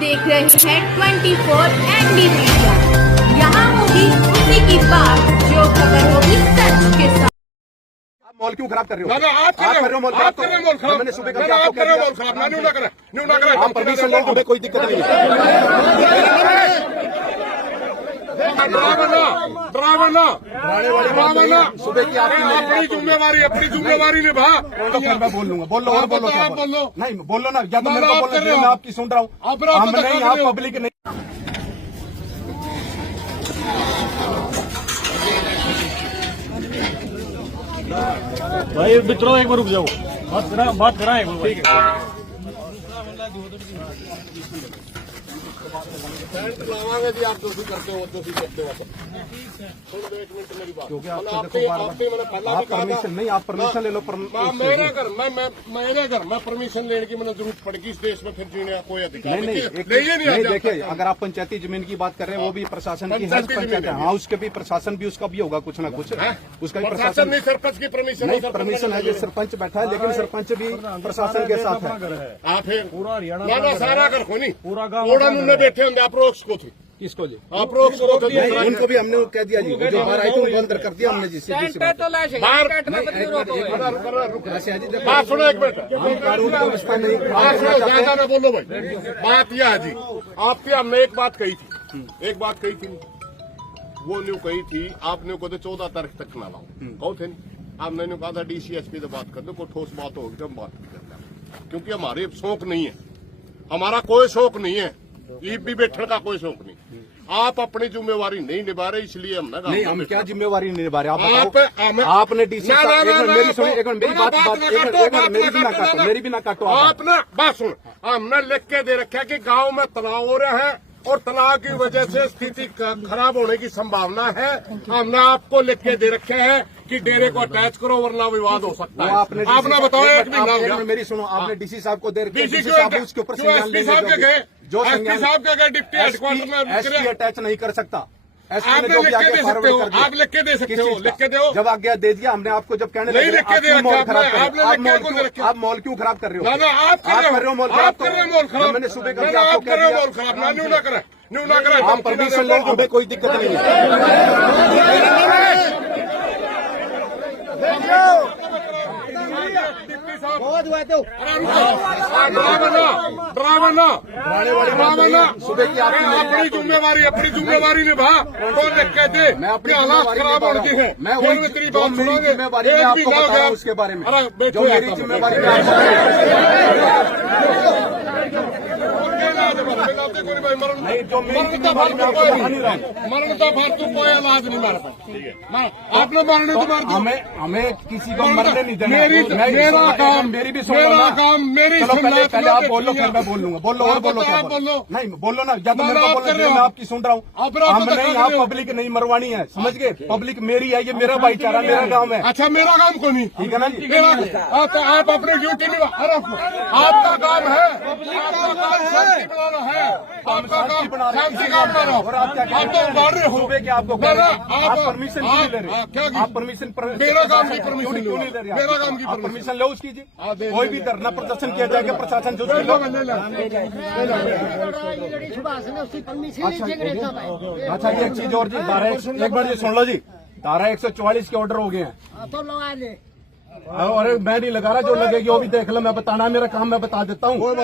देख रहे हैं 24 ND मीडिया। यहाँ होगी उसी की बात जो खबर होगी सच के साथ। आप मॉल क्यों खराब कर रहे हो? आप कर रहे हो मॉल खराब। मैंने सुबह कहा आपको क्या मॉल खराब न्यू ना करें। आप परमिशन लो, हमें कोई दिक्कत नहीं है। ड्राइवर सुबह की अपनी जिम्मेवारी निभा। तो फिर मैं बोल लूंगा। बोलो और बोलो क्या बोल लो। नहीं बोलो ना, या तो मेरे को बोलो, मैं आपकी सुन रहा हूँ। हम नहीं, आप पब्लिक नहीं। भाई मित्रों एक बार रुक जाओ, बात कराएं। ठीक है, लावांगे जी, आप दोषी करते हो, दोषी करते हो। एक मिनट मेरी बात, क्योंकि आप परमिशन नहीं, आप परमिशन ले लो। मेरे घर मैं परमिशन लेने की मैंने जरूरत पड़ेगी इस देश में, फिर जीने का कोई अधिकार नहीं। देखिए, अगर आप पंचायती जमीन की बात कर रहे हैं, वो भी प्रशासन की है, पंचायत है। हाँ, उसके भी प्रशासन भी, उसका भी होगा कुछ ना कुछ। उसका भी प्रशासन नहीं, सरपंच की परमिशन नहीं, परमिशन है। सरपंच बैठा है, लेकिन सरपंच भी प्रशासन के साथ है। आप फिर पूरा हरियाणा सारा घर खोनी पूरा गाँव बैठे होंगे। आप रोक्स को थे, किसको जी? आप रोक्स को थे। उनको भी हमने कह दिया जी, जो बाहर आई थी उनको अंदर कर दिया हमने जी। बात सुनो एक मिनट, ज्यादा ना बोलो भाई। बात यह है जी, आपसे हमने एक बात कही थी, वो न्यू कही थी। आपने को 14 तारीख तक ना लाओ, कहो थे नहीं। आपने कहा था DCSP से बात कर दो, कोई ठोस बात होगी तो हम बात करते हैं। क्योंकि हमारे शौक नहीं है, हमारा कोई शौक नहीं है, ईद भी बैठने का कोई शौक नहीं। आप अपनी जिम्मेवारी नहीं निभा रहे, इसलिए हम ना नहीं, हम क्या जिम्मेवारी नहीं निभा रहे? आप आपने DC मेरी सुनिए, एक मिनट मेरी बात मेरी भी ना काटो। आपने बात सुन, हमने लिख के दे रखा है कि गांव में तनाव हो रहा है और तनाव की वजह से स्थिति खराब होने की संभावना है। हमने आपको लिख के दे रखा है कि डेरे को अटैच करो वरना विवाद हो सकता है। आपने बताओ, एक महीना हो गया। मेरी सुनो, आपने DC साहब को दे रखा है, DC साहब उसके ऊपर SP साहब के गए, जो SP साहब के गए डिप्टी हेडक्वार्टर में SP अटैच नहीं कर सकता। आप लिख के दे सकते हो, आप लिख के दे सकते हो, लिख के दो। जब आज्ञा दे दिया हमने आपको, जब कहने नहीं लिख के दे रखा आप मॉल क्यों खराब कर रहे हो? आप कर रहे हो मॉल खराब। मैंने सुबह कर दिया, आप कर रहे हो मॉल खराब। ना न्यू ना करें। आप परमिशन लो, हमें कोई दिक्कत नहीं है। सुबह की अपनी जिम्मेवारी निभा। तो लिख के दे, मैं अपनी हालात खराब हो रही है। मैं तेरी बात सुनोगे, जिम्मेवारी मैं आपको बता रहा हूँ उसके बारे में। जो मेरी जिम्मेवारी नहीं, जो मरण का फालतू कोई इलाज नहीं मार पाए। आपने मारने तो मार दिया। हमें किसी को मरने नहीं देना। मेरा काम, मेरी भी मेरी पहले आप बोलो, फिर मैं बोल लूंगा। बोलो और बोलो क्या बोलो। नहीं बोलो ना, या तो मेरे को बोलो, मैं आपकी सुन रहा हूँ। हम नहीं, आप पब्लिक नहीं मरवानी है, समझ गए? पब्लिक मेरी है, ये मेरा भाईचारा, मेरा गाँव है। अच्छा, मेरा काम को नहीं, ठीक है ना जी? आप अपनी ड्यूटी निभा। आपका काम है, आपका काम शांति काम बनाओ। और आप क्या आप तो मार रहे हो। सुबह के आपको आप परमिशन क्यों नहीं ले रहे? आप परमिशन मेरा काम की परमिशन क्यों नहीं ले रहे? मेरा काम की आप परमिशन लो उसकी जी। कोई भी धरना प्रदर्शन किया जाएगा, प्रशासन जो अच्छा जी, एक चीज और जी, एक बार जी सुन लो जी, धारा 144 के ऑर्डर हो गए हैं। अरे मैं नहीं लगा रहा, जो लगेगी वो भी देख लो। मैं बताना मेरा काम, मैं बता देता हूँ,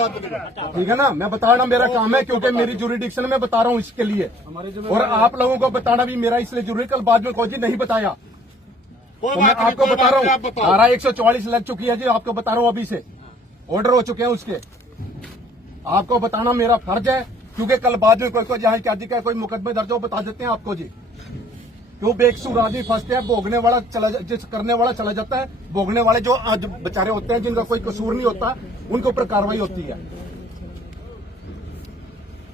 ठीक है ना? मैं बताना मेरा काम है, क्योंकि मेरी जुरिडिक्शन में बता रहा हूँ इसके लिए। और आप लोगों को बताना भी मेरा इसलिए जरूरी। कल बाद में कोई जी नहीं बताया तो मैं आपको बता रहा हूँ। धारा 144 लग चुकी है जी, आपको बता रहा हूँ, अभी से ऑर्डर हो चुके हैं उसके। आपको बताना मेरा फर्ज है, क्योंकि कल बाद में कोई जहाँ क्या जी का कोई मुकदमे दर्ज हो, बता देते हैं आपको जी। क्यों बेकसूर आदमी फंसते हैं, भोगने वाला करने वाला चला जाता है। भोगने वाले जो बेचारे होते हैं, जिनका कोई कसूर नहीं होता, उनके ऊपर कार्रवाई होती है।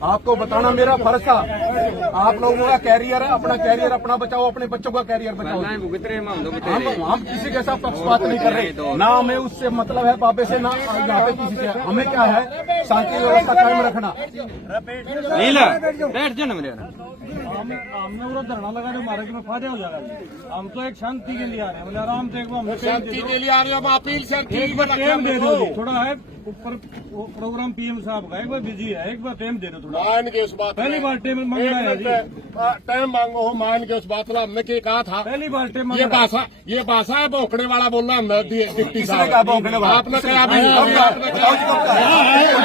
आपको बताना मेरा फर्ज था। आप लोगों का कैरियर है, अपना कैरियर अपना बचाओ, अपने बच्चों का कैरियर बचाओ। हम किसी के साथ पक्षपात नहीं कर रहे, ना हमें उससे मतलब है बाबे से, ना यहाँ पे किसी से। हमें क्या है, शांति व्यवस्था कायम रखना। बैठ जाना मेरे हमने पूरा धरना लगा रहे हमारे में फायदा हो जाएगा। हम तो एक शांति के लिए आ रहे हैं, बोले आराम से एक बार हमें शांति के लिए आ रहे हैं, हम अपील शांति एक बार टाइम दे दो, थोड़ा है ऊपर प्रोग्राम पीएम साहब का, एक बार बिजी है, एक बार टाइम दे दो थोड़ा। मान के उस बात पहली बार टाइम मांग रहा है जी, टाइम मांगो हो, मान के उस बात का हमने क्या कहा था। पहली बार टाइम ये भाषा है भौंकने वाला बोलना हमने डिप्टी किसने कहा भौंकने वाला? आपने कहा भी बताओ जी कब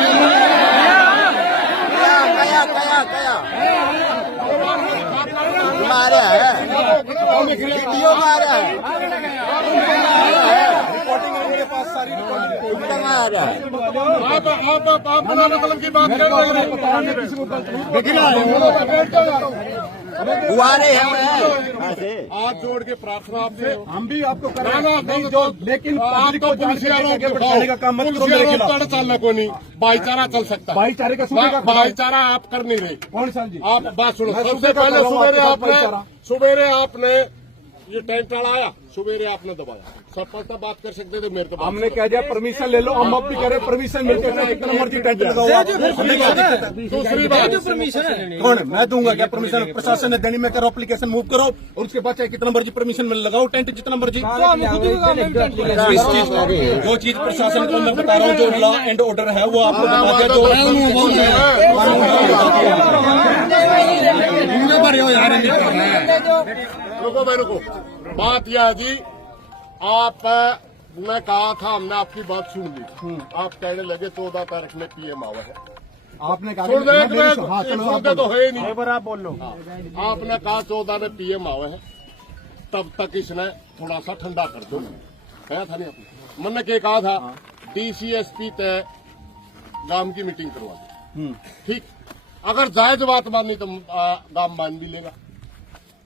मारा है वीडियो मारा है रिपोर्टिंग है मेरे पास सारी रिपोर्टिंग मारा है आप मतलब की बात कर रहे हुआरे हैं हाथ जोड़ के प्रार्थना आपसे। हम भी आपको कर ना, रहे हैं, ना, नहीं ना, जो ना, लेकिन आप पब्लिक तो को जान के आगे बढ़ाने का काम मत करो मेरे खिलाफ। चलने को नहीं, भाईचारा चल सकता है। भाईचारे का सूबे का खबर है। भाईचारा आप कर नहीं रहे। कौन सा जी? आप बात सुनो, मैं सबसे सूबे का पहले कर रहा हूं, सुबेरे आपने ये टेंट आया, सुबेरे आपने दबाया। सरपंच साहब बात कर सकते थे, मेरे को बात हमने कह दिया परमिशन ले लो, हम अब भी करें परमिशन मिलते हैं, कितना मर्जी टेंट लगाओ आप। दूसरी बात कौन है? मैं दूंगा क्या परमिशन? प्रशासन ने देनी, में करो एप्लीकेशन मूव करो और उसके बाद चाहे कितना मर्जी परमिशन मिल लगाओ टेंट जितना मर्जी। इस चीज जो चीज प्रशासन को मैं बता रहा हूँ, जो लॉ एंड ऑर्डर है वो आपको बता दिया, रुको बात यह है जी, आप मैं कहा था, हमने आपकी बात सुन ली। आप कहने लगे 14 तारीख में पीएम आवा है। आपने कहा सुन हाँ, सुनते तो है ही नहीं। एक बार आप बोल लो। आपने कहा 14 में पीएम आवे है, तब तक इसने थोड़ा सा ठंडा कर दो। कहा था नहीं आपने? मैंने क्या कहा था, डीसीएसपी तय गांव की मीटिंग करवा दी। ठीक, अगर जायज बात माननी तो गांव मान भी लेगा,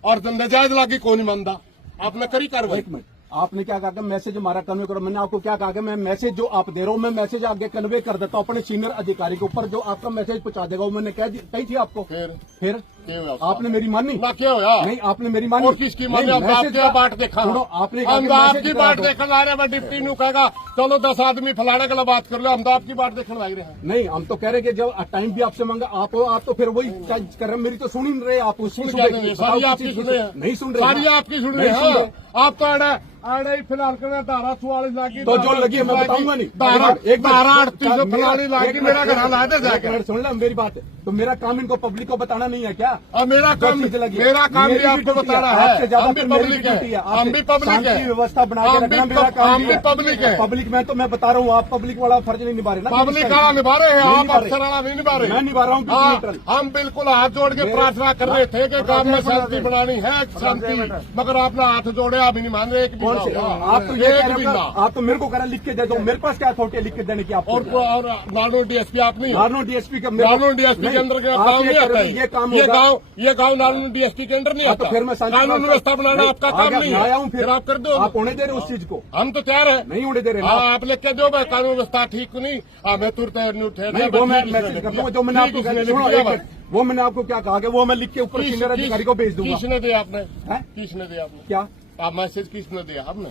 और नाजायज लागी कौन नहीं मानता। आपने करी कार्रवाई। एक मिनट, आपने क्या कहा कि मैसेज हमारा कन्वे करो? मैंने आपको क्या कहा कि मैं मैसेज जो आप दे रहा हूँ, मैं मैसेज आगे कन्वे कर देता हूँ अपने सीनियर अधिकारी के ऊपर, जो आपका मैसेज पहुंचा देगा। वो मैंने कही थी आपको। फिर क्या हुआ? आपने मेरी मानी ना क्या होया? नहीं, आपने मेरी मानी। और किसकी मानी? नहीं, अब मैसेज आपके का- बाट देखा, सुनो, आपने कहा हम कि तो मैसेज आपकी करा बाट दो। देखने आ रहे हैं। डिप्टी नु कहेगा चलो 10 आदमी फलाने के लिए बात कर लो, हम तो आपकी बाट देखने लग रहे हैं। नहीं, हम तो कह रहे कि जब टाइम भी आपसे मांगा आप तो फिर वही जज कर रहे हैं। मेरी तो सुन ही नहीं रहे आप। उसकी सुन सुन क्या रहे देंगे? बताओ सारी किसी आपकी चीज़ सुन की- रहे हैं। नहीं सुन रहे सारी हैं। आपकी सुन रहे नहीं सुन हैं। रहे। आप तो आड़े ही फिलहाल कर धारा 44 लागी, तो जो लगी है मैं बताऊंगा नहीं। धारा एक मिनट, धारा 38 फलानी एक लागी, मिनट, मेरा घर ला दे एक जाके। मिनट सुन ले मेरी बात। तो मेरा काम इनको पब्लिक को बताना नहीं है क्या? और मेरा जो काम चीज़ लगी है। मेरा काम मेरी भी आपको ड्यूटी बताना है। है। आपसे ज्यादा हम भी फिर मेरी पब्लिक ड्यूटी है, है। हम भी पब्लिक है, शांति व्यवस्था बना के रखना मेरा काम हम भी पब्लिक है। पब्लिक में तो मैं बता रहा हूँ, आप पब्लिक वाला फर्ज नहीं निभा रहे ना। पब्लिक वाला निभा रहे हैं, नहीं आप निभा रहे। अफसर वाला नहीं निभा रहे। मैं निभा रहा हूँ हाँ, न्यूट्रल। हम बिल्कुल हाथ जोड़ के प्रार्थना कर रहे थे कि गांव में शांति बनानी है, शांति, मगर आपने हाथ जोड़े, आप ही नहीं मान रहे। एक भी कौन ना से? हुआ। आप तो ये एक कह रहे भी हो, ना। आप तो मेरे को कह रहे लिख के दे दो। मेरे पास क्या अथॉरिटी है लिख के देने की आपको? और नानो डीएसपी आप नहीं हो। नानो डीएसपी का नानो डीएसपी के अंदर गाँव नहीं आता है। ये काम ये गाँव नानो डीएसपी के अंदर नहीं तो आता। फिर मैं शांति कानून व्यवस्था बनाना आपका काम नहीं आया है। हूँ। फिर आप कर दो, आप होने दे रहे उस चीज को? हम तो तैयार है। नहीं होने दे रहे ना। हाँ, आप लिख के दो भाई, कानून व्यवस्था ठीक नहीं, मैं तुरंत ठहर नहीं, वो मैं मैसेज कर दूंगा। जो मैंने आपको कहा, सुनो, एक मिनट, वो मैंने आपको क्या कहा कि वो मैं लिख के ऊपर सीनियर अधिकारी को भेज दूंगा। किसने दिया आपने? हैं? किसने दिया आपने? क्या आप मैसेज किसने दिया? हमने।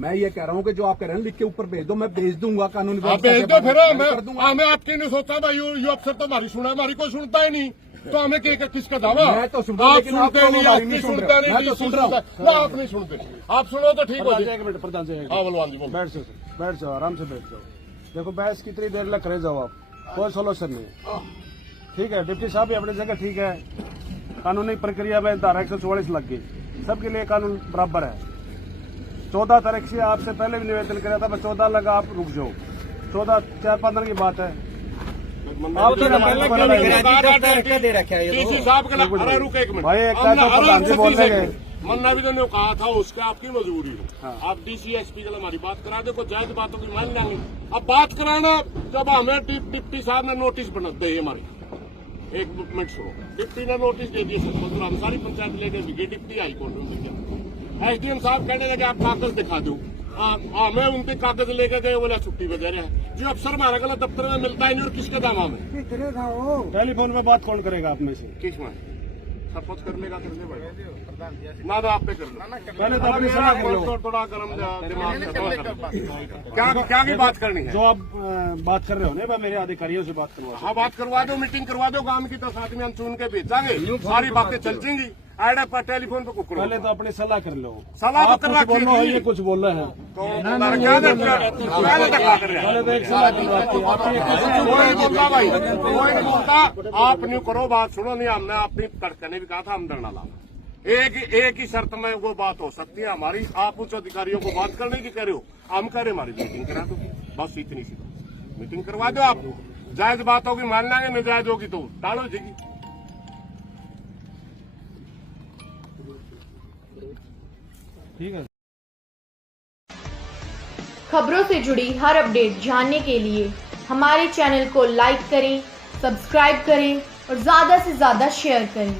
मैं ये कह रहा हूँ कि जो आप कह रहे हैं लिख के ऊपर भेज दो, मैं भेज दूंगा। कानून आप व्यवस्था भेज के दो बारे फिर। में कर दूंगा। हमें आपके नहीं सोचता भाई, यू अफसर तो हमारी सुना, हमारी कोई सुनता ही नहीं, तो हमें किसका दावा? मैं तो सुन रहा हूं, आप लेकिन आप सुनते तो नहीं, हमारी आप नहीं सुन सुनते रहे। नहीं, मैं तो सुन रहा हूं। ना आप नहीं सुनते। आप सुनो तो ठीक हो जाए। एक मिनट प्रधान जी, हाँ बलवान जी बोलो। बैठ जाओ, आराम से बैठ जाओ। देखो बहस कितनी देर लग करे जाओ, आप कोई सोल्यूशन नहीं। ठीक है, डिप्टी साहब भी अपनी जगह ठीक है। कानूनी प्रक्रिया में धारा 144 लग गई, सबके लिए कानून बराबर है। 14 तारीख से आपसे पहले भी निवेदन किया था, मैं 14 लगा, आप रुक जाओ। 14 4-5 दिन की बात है। आप तो दे रखा है डीसी साहब के लिए। अरे रुक एक मिनट भाई, एक साथ तो प्रधान जी बोल रहे हैं। मन्ना भी ने कहा था, उसके आपकी मजबूरी है। आप डीसीएसपी के लिए हमारी बात करा दे, कोई जायज बातों की मान लेंगे। अब बात कराना, जब हमें डिप्टी साहब ने नोटिस बना दी हमारी, एक मिनट सुनो, डिप्टी ने नोटिस दे दिए सबको, हम सारी पंचायत लेकर गए, डिप्टी हाई कोर्ट में गया। एसडीएम साहब कहने लगे आप कागज दिखा दो। हमें उनके कागज लेकर गए, बोला छुट्टी पे दे रहे हैं। जो अफसर हमारा गलत दफ्तर में मिलता ही नहीं, और किसके दाम में टेलीफोन में बात कौन करेगा आप में से? किस में? सपोर्ट कर लेगा कर ले भाई ना तो आप पे कर लो पहले तो अपनी सलाह कर लो। थोड़ा गर्म दिमाग से थोड़ा गर्म। क्या की बात करनी है? जो आप बात कर रहे हो ना, मेरे अधिकारियों से बात करवा। हाँ बात करवा दो, मीटिंग करवा दो गांव की, तो साथ में हम चुन के भेजांगे, सारी बातें चल जाएंगी। आड़ा पर टेलीफोन पे कुकड़ो पहले तो अपनी सलाह कर लो। सलाह तो आप कर कुछ रखी बोलो, थी। ये कुछ बोल रहे हैं। तो क्या धक्का कर रहे पहले तो एक सलाह करवा आपकी। कोई बोलता भाई, कोई बोलता आप न्यू करो, बात सुनो नहीं। हमने अपनी तड़के ने भी कहा था हम डरना लाना, एक ही शर्त में वो बात हो सकती है हमारी। आप उच्च अधिकारियों को बात करने की कह रहे हो, हम कह रहे हमारी मीटिंग करा दो, बस इतनी सी मीटिंग करवा दो। आप जायज बात होगी मान लेंगे, नाजायज होगी तो टालो जाएगी। ठीक है। खबरों से जुड़ी हर अपडेट जानने के लिए हमारे चैनल को लाइक करें, सब्सक्राइब करें और ज़्यादा से ज़्यादा शेयर करें।